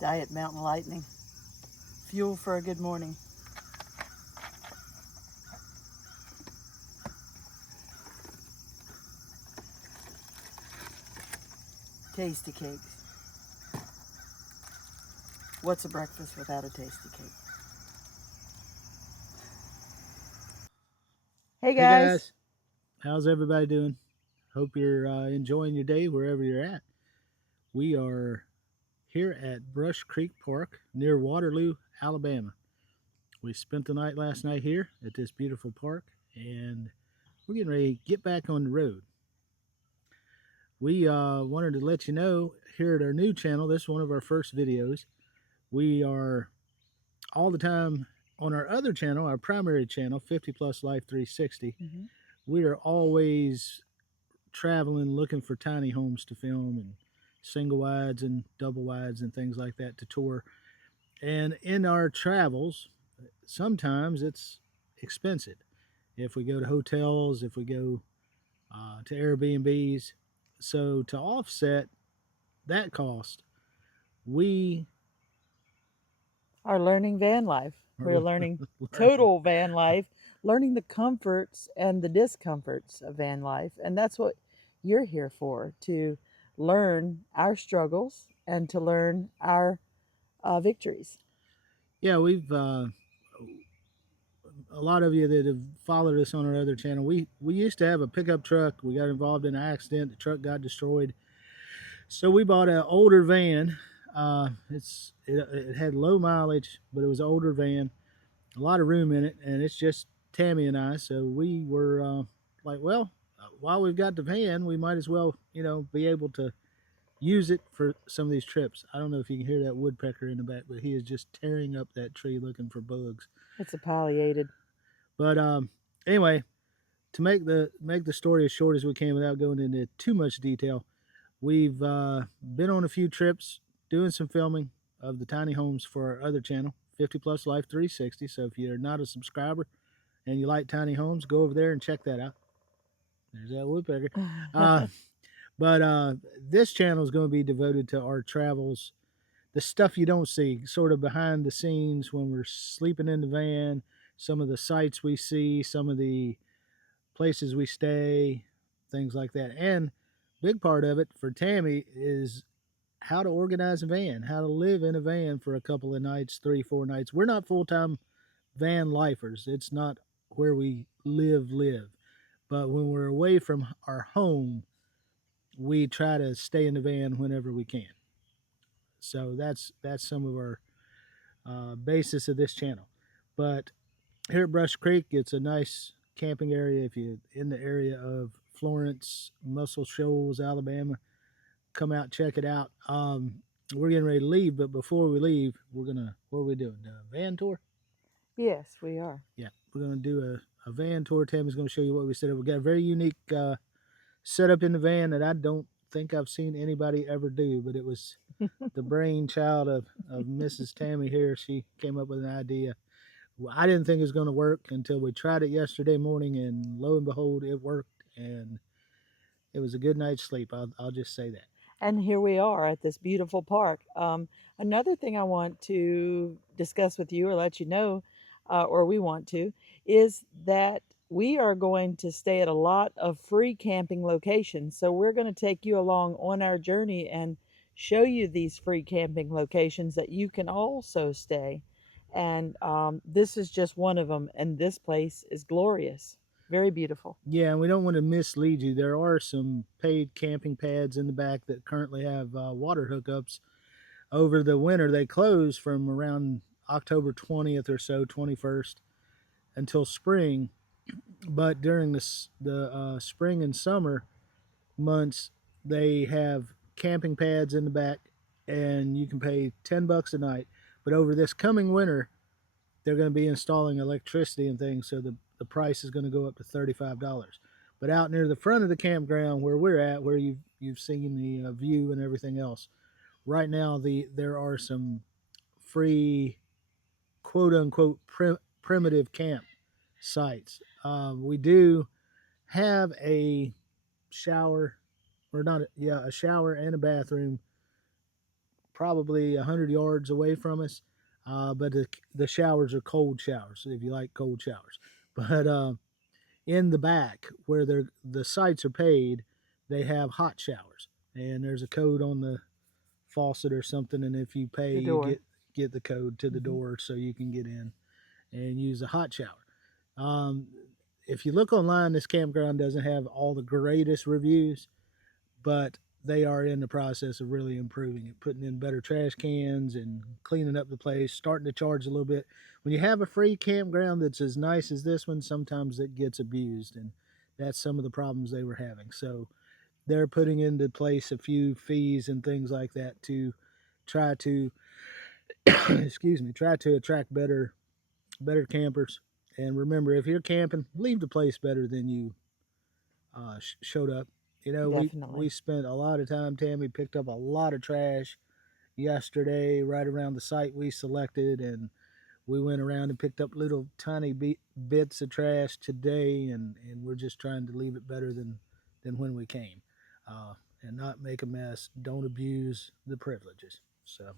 Diet Mountain Lightning. Fuel for a good morning. Tasty cakes. What's a breakfast without a tasty cake? Hey Hey guys. guys, how's everybody doing? Hope you're enjoying your day wherever you're at. We are here at Brush Creek Park near Waterloo, Alabama. We spent the night last night here at this beautiful park, and we're getting ready to get back on the road. We wanted to let you know here at our new channel, this is one of our first videos. We are all the time on our other channel, our primary channel, 50 Plus Life 360. We are always traveling looking for tiny homes to film and single wides and double wides and things like that to tour. And in our travels, sometimes it's expensive. If we go to hotels, if we go to Airbnbs. So to offset that cost, we Are learning van life. are We're learning learning. total van life, learning the comforts and the discomforts of van life. And that's what you're here for, to learn our struggles and to learn our victories. Yeah, we've a lot of you that have followed us on our other channel. We used to have a pickup truck. We got involved in an accident. The truck got destroyed. So we bought an older van. It had low mileage, but it was an older van, a lot of room in it, and it's just Tammy and I. So we were like, well, while we've got the van, we might as well, be able to use it for some of these trips. I don't know if you can hear that woodpecker in the back, but he is just tearing up that tree looking for bugs. It's a palliated. But anyway, to make the story as short as we can without going into too much detail, we've been on a few trips doing some filming of the tiny homes for our other channel, 50 Plus Life 360. So if you're not a subscriber and you like tiny homes, go over there and check that out. There's that woodpecker. Uh, but this channel is going to be devoted to our travels, the stuff you don't see, sort of behind the scenes when we're sleeping in the van, some of the sights we see, some of the places we stay, things like that. And big part of it for Tammy is how to organize a van, how to live in a van for a couple of nights, 3, 4 nights. We're not full time van lifers. It's not where we live. But when we're away from our home, we try to stay in the van whenever we can. So that's some of our basis of this channel. But here at Brush Creek, it's a nice camping area. If you're in the area of Florence, Muscle Shoals, Alabama, come out, check it out. We're getting ready to leave, but before we leave, what are we doing? A van tour? Yes, we are. Yeah, we're gonna do a van tour. Tammy's gonna show you what we set up. We got a very unique setup in the van that I don't think I've seen anybody ever do, but it was the brainchild of Mrs. Tammy here. She came up with an idea. Well, I didn't think it was going to work until we tried it yesterday morning, and lo and behold, it worked, and it was a good night's sleep. I'll just say that. And here we are at this beautiful park. Another thing I want to discuss with you or let you know, or we want to, is that we are going to stay at a lot of free camping locations. So we're going to take you along on our journey and show you these free camping locations that you can also stay. And this is just one of them. And this place is glorious, very beautiful. Yeah, and we don't want to mislead you. There are some paid camping pads in the back that currently have water hookups. Over the winter, they close from around October 20th or so, 21st, until spring. But during the spring and summer months, they have camping pads in the back, and you can pay $10 a night. But over this coming winter, they're going to be installing electricity and things, so the price is going to go up to $35. But out near the front of the campground where we're at, where you've seen the view and everything else, right now there are some free quote unquote primitive camp sites. We do have a shower, or not, yeah, a shower and a bathroom probably 100 yards away from us. But the showers are cold showers if you like cold showers. But in the back where the sites are paid, they have hot showers, and there's a code on the faucet or something, and if you pay, The you door. get the code to the Hmm. door so you can get in and use a hot shower. Um, if you look online, this campground doesn't have all the greatest reviews, but they are in the process of really improving it, putting in better trash cans and cleaning up the place, starting to charge a little bit. When you have a free campground that's as nice as this one, sometimes it gets abused, and that's some of the problems they were having. So they're putting into place a few fees and things like that to try to excuse me, try to attract better campers. And remember, if you're camping, leave the place better than you showed up. You know, we Definitely. spent a lot of time. Tammy picked up a lot of trash yesterday, right around the site we selected, and we went around and picked up little tiny bits of trash today, and we're just trying to leave it better than when we came, and not make a mess. Don't abuse the privileges. So,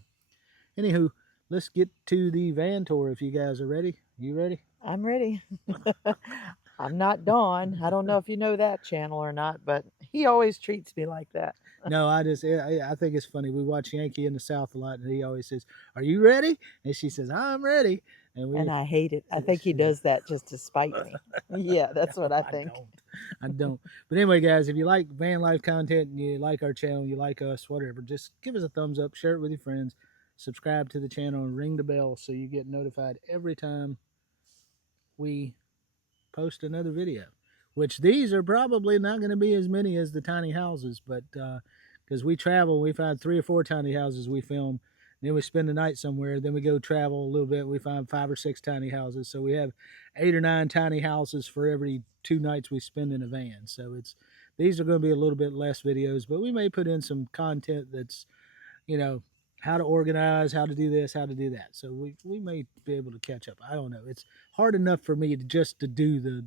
anywho, let's get to the van tour if you guys are ready. You ready? I'm ready. I'm not Dawn. I don't know if you know that channel or not, but he always treats me like that. No, I think it's funny. We watch Yankee in the South a lot, and he always says, "Are you ready?" And she says, "I'm ready." And And we, I hate it. I think he does that just to spite me. Yeah, that's what no, I I think. don't, I don't. But anyway, guys, if you like van life content and you like our channel, you like us, whatever, just give us a thumbs up, share it with your friends, subscribe to the channel, and ring the bell so you get notified every time we post another video. Which these are probably not going to be as many as the tiny houses, but because we travel, we find 3 or 4 tiny houses we film. Then we spend the night somewhere. Then we go travel a little bit. We find 5 or 6 tiny houses. So we have 8 or 9 tiny houses for every 2 nights we spend in a van. So it's these are going to be a little bit less videos, but we may put in some content that's you know how to organize, how to do this, how to do that. So we may be able to catch up. I don't know. It's hard enough for me to just to do the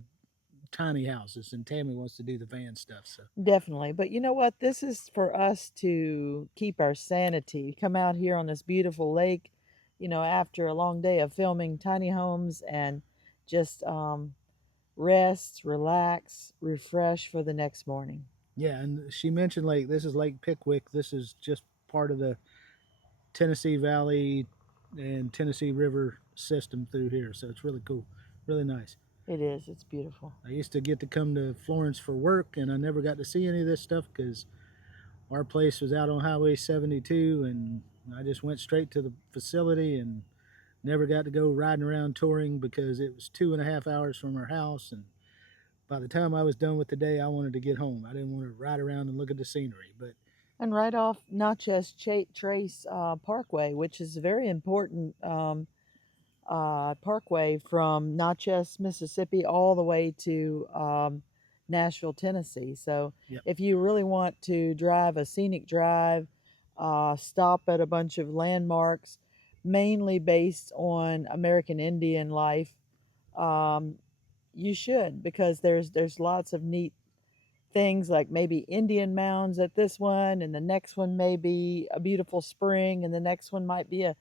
tiny houses, and Tammy wants to do the van stuff. So Definitely. But you know what? This is for us to keep our sanity. Come out here on this beautiful lake, after a long day of filming tiny homes and just rest, relax, refresh for the next morning. yeah, and she mentioned like this is Lake Pickwick. This is just part of the Tennessee Valley and Tennessee River system through here. So it's really cool, really nice. It is. It's beautiful. I used to get to come to Florence for work, and I never got to see any of this stuff because our place was out on Highway 72, and I just went straight to the facility and never got to go riding around touring because it was 2.5 hours from our house. And by the time I was done with the day, I wanted to get home. I didn't want to ride around and look at the scenery. But And right off Natchez Trace Parkway, which is a very important parkway from Natchez, Mississippi, all the way to Nashville, Tennessee. So yep, if you really want to drive a scenic drive, stop at a bunch of landmarks, mainly based on American Indian life, um, you should because there's lots of neat things like maybe Indian mounds at this one, and the next one may be a beautiful spring, and the next one might be a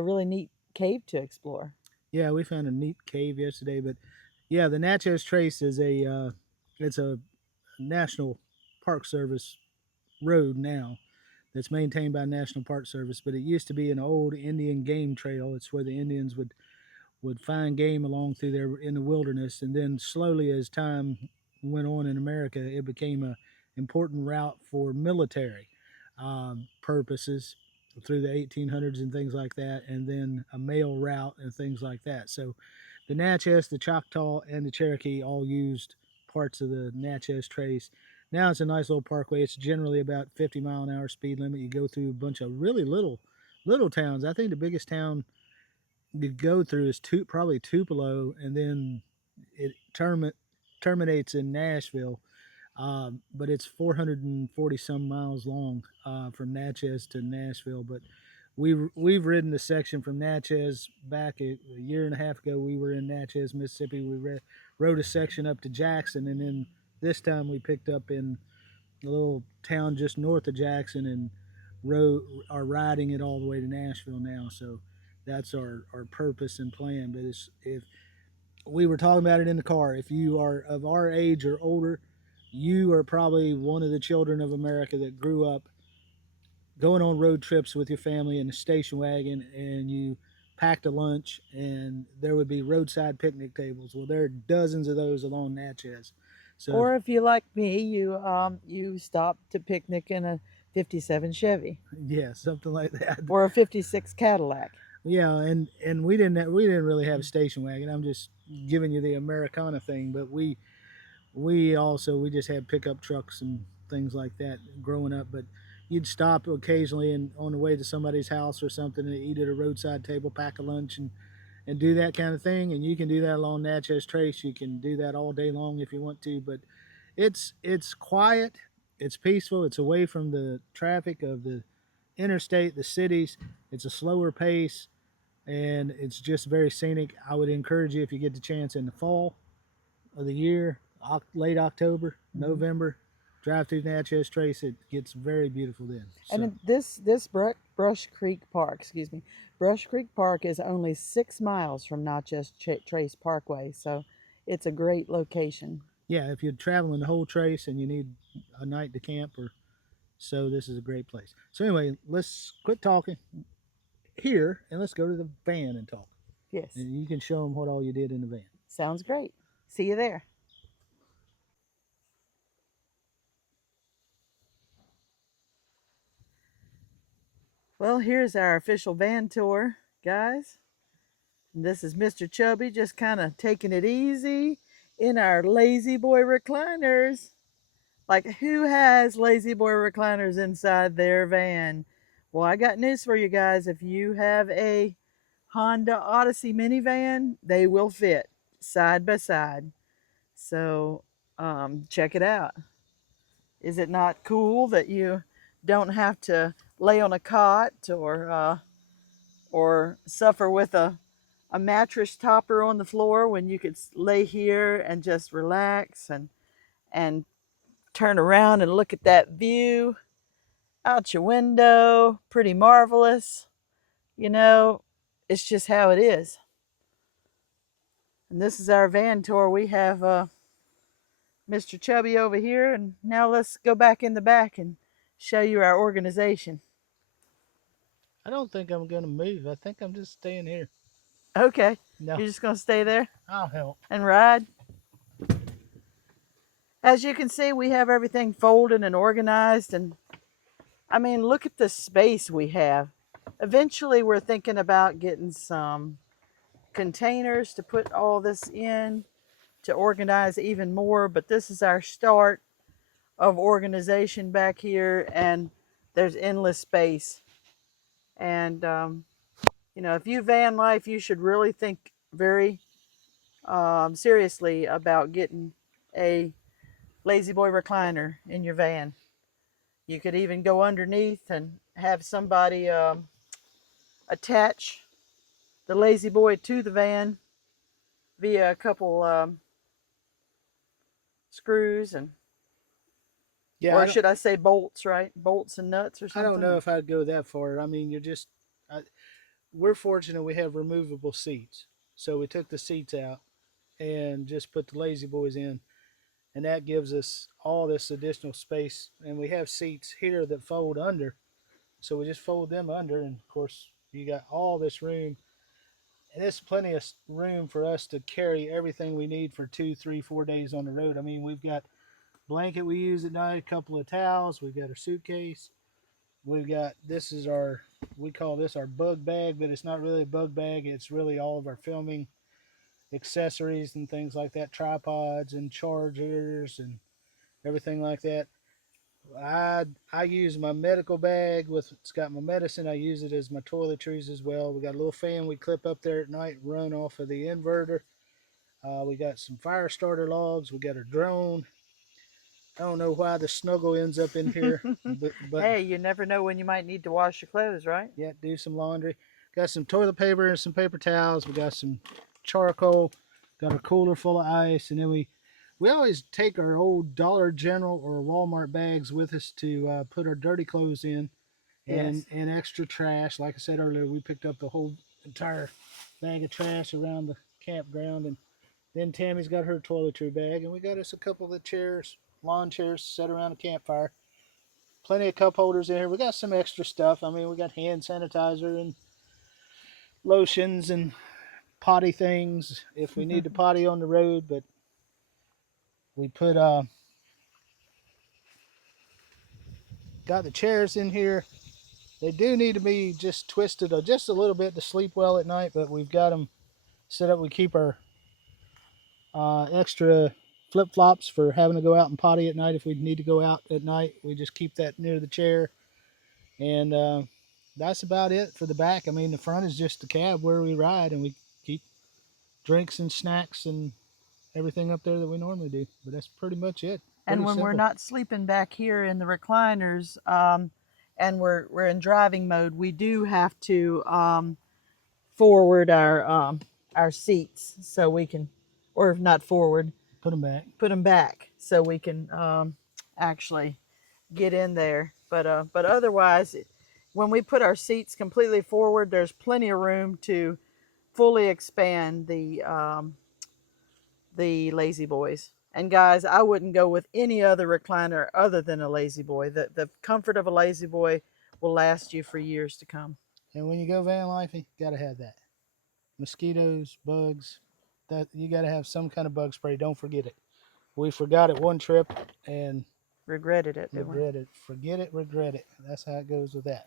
really neat cave to explore. yeah, we found a neat cave yesterday. But yeah, the Natchez Trace is it's a National Park Service road now that's maintained by National Park Service. But it used to be an old Indian game trail. It's where the Indians would find game along through there in the wilderness, and then slowly as time went on in America, it became a important route for military purposes through the 1800s and things like that, and then a mail route and things like that. So the Natchez, the Choctaw, and the Cherokee all used parts of the Natchez Trace. Now it's a nice little parkway. It's generally about 50-mile-an-hour speed limit. You go through a bunch of really little towns. I think the biggest town to go through is probably Tupelo, and then it terminates in Nashville. But it's 440 some miles long from Natchez to Nashville. But we've ridden the section from Natchez back a year and a half ago. We were in Natchez, Mississippi. Rode a section up to Jackson, and then this time we picked up in a little town just north of Jackson, and road are riding it all the way to Nashville now. So that's our purpose and plan. But it's, if we were talking about it in the car, if you are of our age or older, you are probably one of the children of America that grew up going on road trips with your family in a station wagon, and you packed a lunch and there would be roadside picnic tables. Well, there are dozens of those along Natchez. So if, Or if you like me, you stop to picnic in a '57 Chevy yeah, something like that. or a '56 Cadillac. Yeah, and we didn't really have a station wagon. I'm just giving you the Americana thing, but we also we just had pickup trucks and things like that growing up. But you'd stop occasionally and on the way to somebody's house or something and eat at a roadside table, pack a lunch, and do that kind of thing. And you can do that along Natchez Trace. You can do that all day long if you want to. But it's quiet, it's peaceful, it's away from the traffic of the interstate, the cities. It's a slower pace, and it's just very scenic. I would encourage you, if you get the chance in the fall of the year, late October, Mhm. November, drive through Natchez Trace. It gets very beautiful then. And So this Brush Creek Park, excuse me, Brush Creek Park is only 6 miles from Natchez Trace Parkway, so it's a great location. yeah, if you're traveling the whole trace and you need a night to camp or so, this is a great place. So anyway, let's quit talking here and let's go to the van and talk. Yes, And you can show them what all you did in the van. sounds great. See you there. Well, here's our official van tour, guys. This is Mr. Chubby just kind of taking it easy in our Lazy Boy recliners. Like, who has Lazy Boy recliners inside their van? Well, I got news for you guys. If you have a Honda Odyssey minivan, they will fit side by side. So, check it out. Is it not cool that you don't have to lay on a cot or suffer with a mattress topper on the floor when you could lay here and just relax and turn around and look at that view out your window? Pretty marvelous. You know, it's just how it is. And this is our van tour. We have Mr. Chubby over here, and now let's go back in the back and show you our organization. I don't think I'm going to move. I think I'm just staying here. Okay, No, you're just gonna stay there I'll help. and ride. As you can see, we have everything folded and organized, and I mean, look at the space we have. Eventually, we're thinking about getting some containers to put all this in to organize even more, but this is our start of organization back here, and there's endless space. And, if you van life, you should really think very seriously about getting a Lazy Boy recliner in your van. You could even go underneath and have somebody attach the Lazy Boy to the van via a couple screws and, Yeah, or should I say bolts, right? Bolts and nuts or I don't something. know Or, if I'd go that far. I mean, I, we're fortunate we have removable seats. So we took the seats out and just put the lazy boys in, and that gives us all this additional space. And we have seats here that fold under, so we just fold them under, and of course you got all this room, and there's plenty of room for us to carry everything we need for 2, 3, 4 days on the road. I mean, we've got blanket we use at night, a couple of towels, we've got our suitcase, we've got, this is our, we call this our bug bag, but it's not really a bug bag. It's really all of our filming accessories and things like that, tripods and chargers and everything like that. I use my medical bag with, it's got my medicine. I use it as my toiletries as well. We got a little fan we clip up there at night, run off of the inverter. We got some fire starter logs. We got a drone. I don't know why the snuggle ends up in here, but hey, you never know when you might need to wash your clothes, right? yeah, do some laundry. Got some toilet paper and some paper towels. We got some charcoal. Got a cooler full of ice, and then we always take our old Dollar General or Walmart bags with us to put our dirty clothes in, Yes. and extra trash. Like I said earlier, we picked up the whole entire bag of trash around the campground, and then Tammy's got her toiletry bag, and we got us a couple of the chairs, lawn chairs, set around a campfire. Plenty of cup holders in here. We got some extra stuff. I mean, we got hand sanitizer and lotions and potty things if we need to potty on the road. But we put got the chairs in here. They do need to be just twisted just a little bit to sleep well at night, but we've got them set up. We keep our extra flip flops for having to go out and potty at night if we need to go out at night. We just keep that near the chair, and that's about it for the back. I mean, the front is just the cab where we ride, and we keep drinks and snacks and everything up there that we normally do. But that's pretty much it. And Pretty when we're simple. not sleeping back here in the recliners, and we're in driving mode, we do have to forward our seats so we can, or if not forward, Put them back. put them back so we can actually get in there. But otherwise, when we put our seats completely forward, there's plenty of room to fully expand the Lazy Boys. And guys, I wouldn't go with any other recliner other than a Lazy Boy. The comfort of a Lazy Boy will last you for years to come. And when you go van lifing, gotta have that. Mosquitoes, bugs, that you gotta have some kind of bug spray. Don't forget it. We forgot it one trip and Regretted it, didn't we? regret it. Forget it, regret it. That's how it goes with that.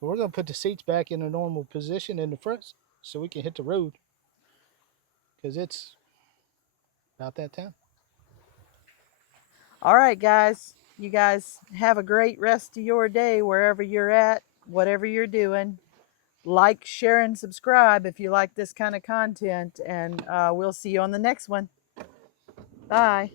But we're gonna put the seats back in a normal position in the front so we can hit the road because it's about that time. All right, guys. You guys have a great rest of your day wherever you're at, whatever you're doing. Like, share, and subscribe if you like this kind of content. And we'll see you on the next one. Bye.